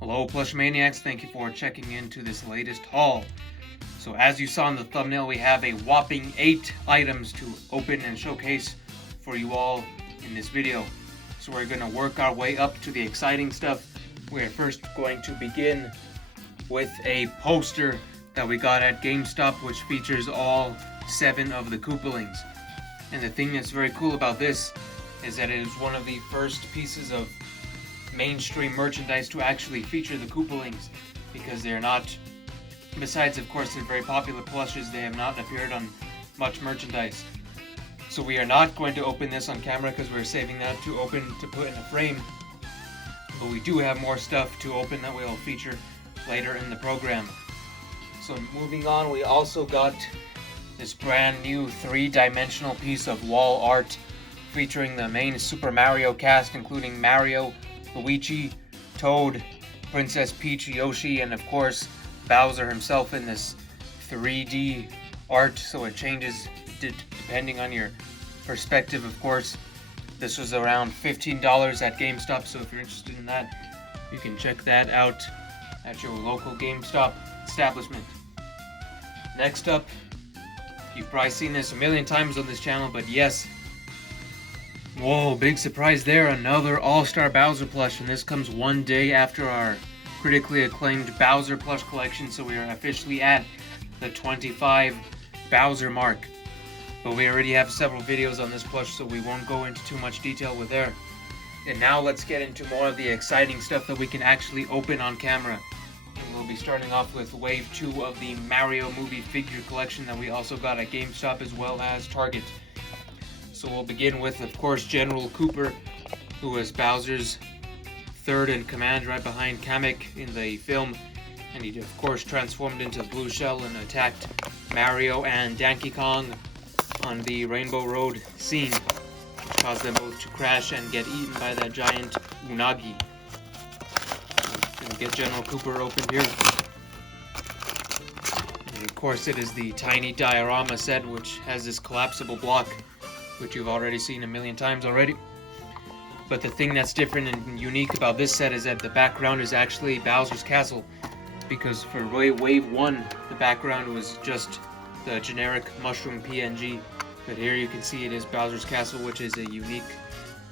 Hello Plush Maniacs, thank you for checking into this latest haul. So as you saw in the thumbnail, we have a whopping 8 items to open and showcase for you all in this video. So we're going to work our way up to the exciting stuff. We're first going to begin with a poster that we got at GameStop, which features all 7 of the Koopalings. And the thing that's very cool about this is that it is one of the first pieces of mainstream merchandise to actually feature the Koopalings, because they're not, besides of course they're very popular plushes, they have not appeared on much merchandise. So we are not going to open this on camera because we're saving that to put in a frame, but we do have more stuff to open that we'll feature later in the program. So moving on, we also got this brand new 3-dimensional piece of wall art featuring the main Super Mario cast, including Mario, Luigi, Toad, Princess Peach, Yoshi, and of course Bowser himself in this 3D art, so it changes depending on your perspective, of course. This was around $15 at GameStop, so if you're interested in that, you can check that out at your local GameStop establishment. Next up, you've probably seen this a million times on this channel, but yes, whoa, big surprise there, another All-Star Bowser plush, and this comes one day after our critically acclaimed Bowser plush collection, so we are officially at the 25 Bowser mark. But we already have several videos on this plush, so we won't go into too much detail with there. And now let's get into more of the exciting stuff that we can actually open on camera. And we'll be starting off with Wave 2 of the Mario movie figure collection that we also got at GameStop as well as Target. So we'll begin with, of course, General Koopa, who was Bowser's third in command right behind Kamek in the film. And he, of course, transformed into the blue shell and attacked Mario and Donkey Kong on the Rainbow Road scene, which caused them both to crash and get eaten by that giant unagi. Gonna get General Koopa opened here. And of course, it is the tiny diorama set, which has this collapsible block, which you've already seen a million times already. But the thing that's different and unique about this set is that the background is actually Bowser's castle, because for Wave 1, the background was just the generic mushroom PNG, but here you can see it is Bowser's castle, which is a unique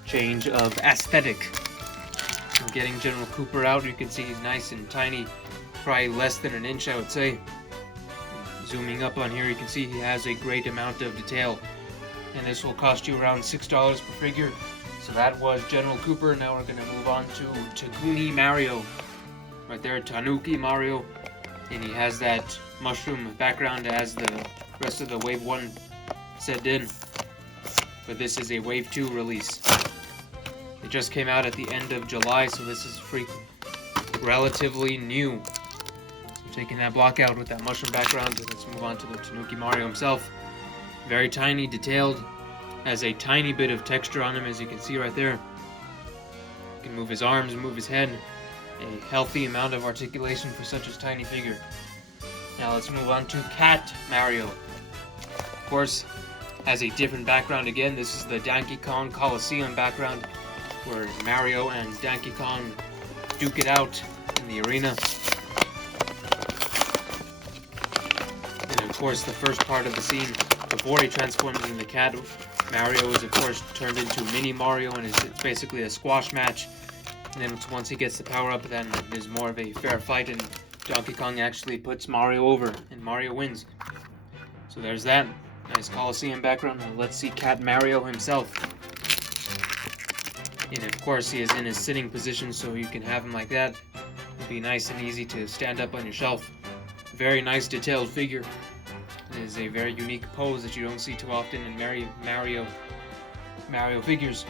change of aesthetic. So getting General Koopa out, you can see he's nice and tiny, probably less than an inch, I would say. Zooming up on here, you can see he has a great amount of detail. And this will cost you around $6 per figure. So that was General Koopa. Now we're going to move on to Takuni Mario. Right there, Tanuki Mario. And he has that mushroom background as the rest of the Wave 1 set did. But this is a Wave 2 release. It just came out at the end of July, so this is relatively new. So taking that block out with that mushroom background, let's move on to the Tanuki Mario himself. Very tiny, detailed, has a tiny bit of texture on him, as you can see right there. You can move his arms, move his head. A healthy amount of articulation for such a tiny figure. Now let's move on to Cat Mario. Of course, has a different background again. This is the Donkey Kong Coliseum background, where Mario and Donkey Kong duke it out in the arena. And of course, the first part of the scene, before he transforms into the cat, Mario is of course turned into Mini Mario, and it's basically a squash match. And then once he gets the power up, then there's more of a fair fight, and Donkey Kong actually puts Mario over, and Mario wins. So there's that nice Coliseum background. Now let's see Cat Mario himself. And of course he is in his sitting position, so you can have him like that. It'll be nice and easy to stand up on your shelf. Very nice detailed figure. It is a very unique pose that you don't see too often in Mario figures.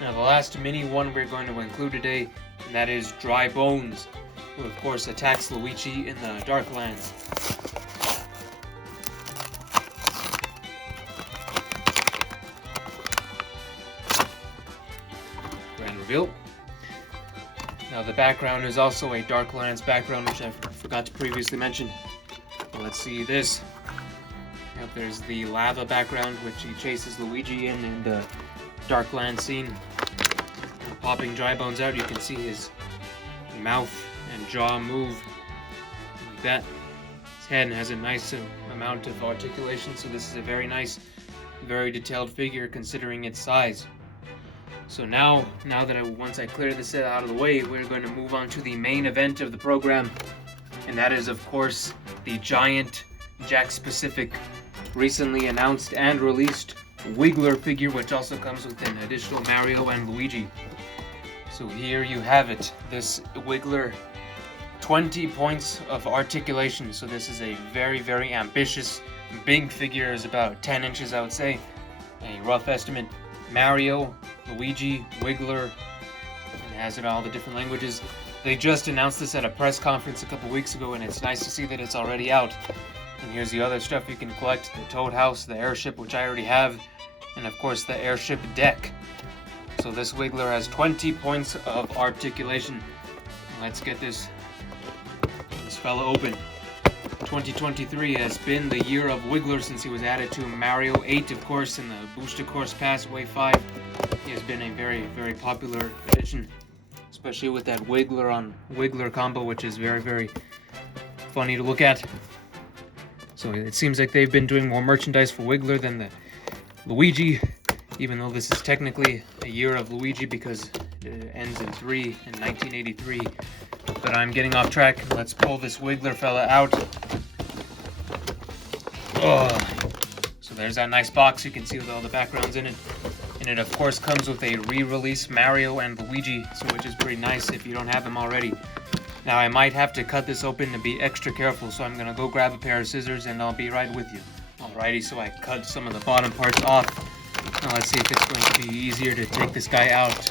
Now the last mini one we're going to include today, and that is Dry Bones, who of course attacks Luigi in the Darklands. Grand reveal. Now the background is also a Darklands background, which I forgot to previously mention. Let's see this. Yep, there's the lava background, which he chases Luigi in the Darklands scene. Popping Dry Bones out, you can see his mouth and jaw move like that. His head has a nice amount of articulation, so this is a very nice, very detailed figure considering its size. So now that once I clear this out of the way, we're going to move on to the main event of the program, and that is, of course, the giant Jakks Pacific recently announced and released Wiggler figure, which also comes with an additional Mario and Luigi. So here you have it, this Wiggler, 20 points of articulation. So this is a very, very ambitious, big figure, is about 10 inches, I would say, a rough estimate. Mario, Luigi, Wiggler, and it has it all the different languages. They just announced this at a press conference a couple weeks ago, and it's nice to see that it's already out. And here's the other stuff you can collect: the Toad House, the airship, which I already have, and of course the airship deck. So this Wiggler has 20 points of articulation. Let's get this fella open. 2023 has been the year of Wiggler since he was added to Mario 8, of course, in the Booster Course Pass Wave 5. He has been a very, very popular addition, especially with that Wiggler on Wiggler combo, which is very, very funny to look at. So it seems like they've been doing more merchandise for Wiggler than the Luigi, even though this is technically a year of Luigi because it ends in 1983. But I'm getting off track. Let's pull this Wiggler fella out. Oh. So there's that nice box you can see with all the backgrounds in it. And it of course comes with a re-release Mario and Luigi, so which is pretty nice if you don't have them already. Now I might have to cut this open to be extra careful, so I'm gonna go grab a pair of scissors and I'll be right with you. Alrighty, so I cut some of the bottom parts off. Now let's see if it's going to be easier to take this guy out.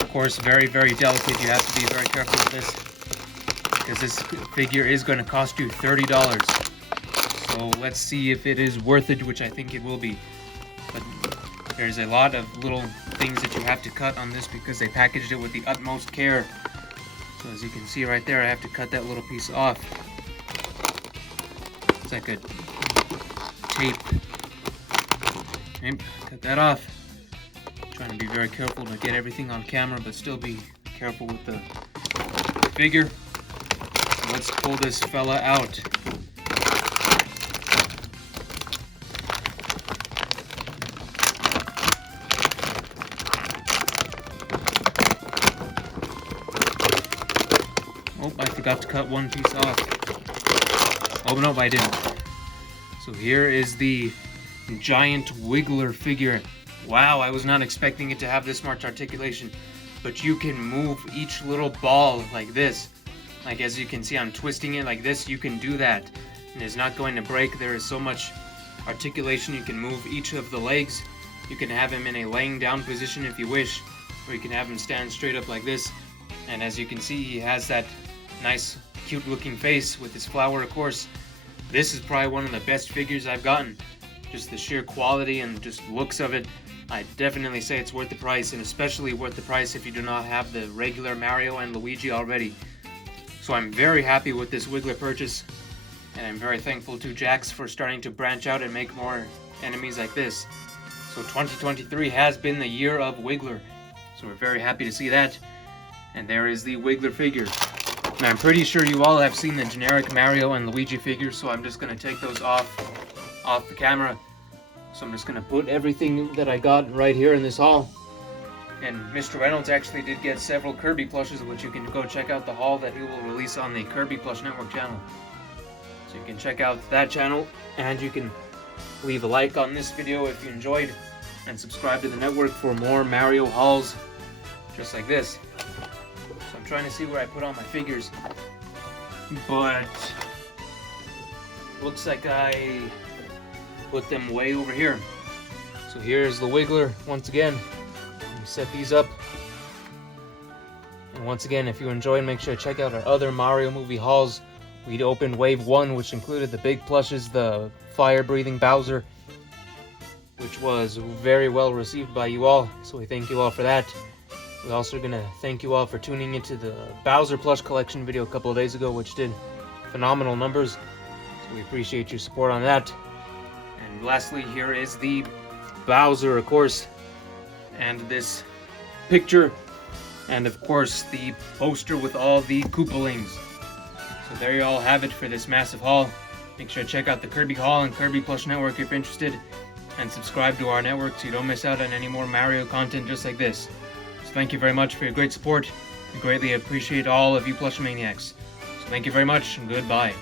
Of course, very, very delicate. You have to be very careful with this, because this figure is going to cost you $30. So let's see if it is worth it, which I think it will be. But there's a lot of little things that you have to cut on this because they packaged it with the utmost care. So as you can see right there, I have to cut that little piece off. It's like a tape. Okay, cut that off. Trying to be very careful to get everything on camera, but still be careful with the figure. So let's pull this fella out. Oh, I forgot to cut one piece off. Oh, no, I didn't. So here is the giant Wiggler figure. Wow, I was not expecting it to have this much articulation, but you can move each little ball like this. Like as you can see, I'm twisting it like this. You can do that, and it's not going to break. There is so much articulation. You can move each of the legs. You can have him in a laying down position if you wish, or you can have him stand straight up like this. And as you can see, he has that nice, cute looking face with his flower, of course. This is probably one of the best figures I've gotten. Just the sheer quality and just looks of it. I definitely say it's worth the price, and especially worth the price if you do not have the regular Mario and Luigi already. So I'm very happy with this Wiggler purchase, and I'm very thankful to Jakks for starting to branch out and make more enemies like this. So 2023 has been the year of Wiggler, so we're very happy to see that. And there is the Wiggler figure. Now I'm pretty sure you all have seen the generic Mario and Luigi figures, so I'm just going to take those off the camera. So I'm just going to put everything that I got right here in this haul. And Mr. Reynolds actually did get several Kirby plushes, which you can go check out the haul that he will release on the Kirby Plush Network channel. So you can check out that channel, and you can leave a like on this video if you enjoyed, and subscribe to the network for more Mario hauls just like this. So I'm trying to see where I put all my figures, but looks like I put them way over here. So here's the Wiggler once again. Let me set these up. And once again, if you enjoyed, make sure to check out our other Mario movie hauls. We opened Wave 1, which included the big plushes, the fire-breathing Bowser, which was very well received by you all, so we thank you all for that. We're also going to thank you all for tuning into the Bowser plush collection video a couple of days ago, which did phenomenal numbers, so we appreciate your support on that. And lastly, here is the Bowser, of course, and this picture And of course, the poster with all the Koopalings. So there you all have it for this massive haul. Make sure to check out the Kirby Haul and Kirby Plush Network if you're interested, and subscribe to our network so you don't miss out on any more Mario content just like this. So thank you very much for your great support. We greatly appreciate all of you Plush Maniacs. So thank you very much, and goodbye.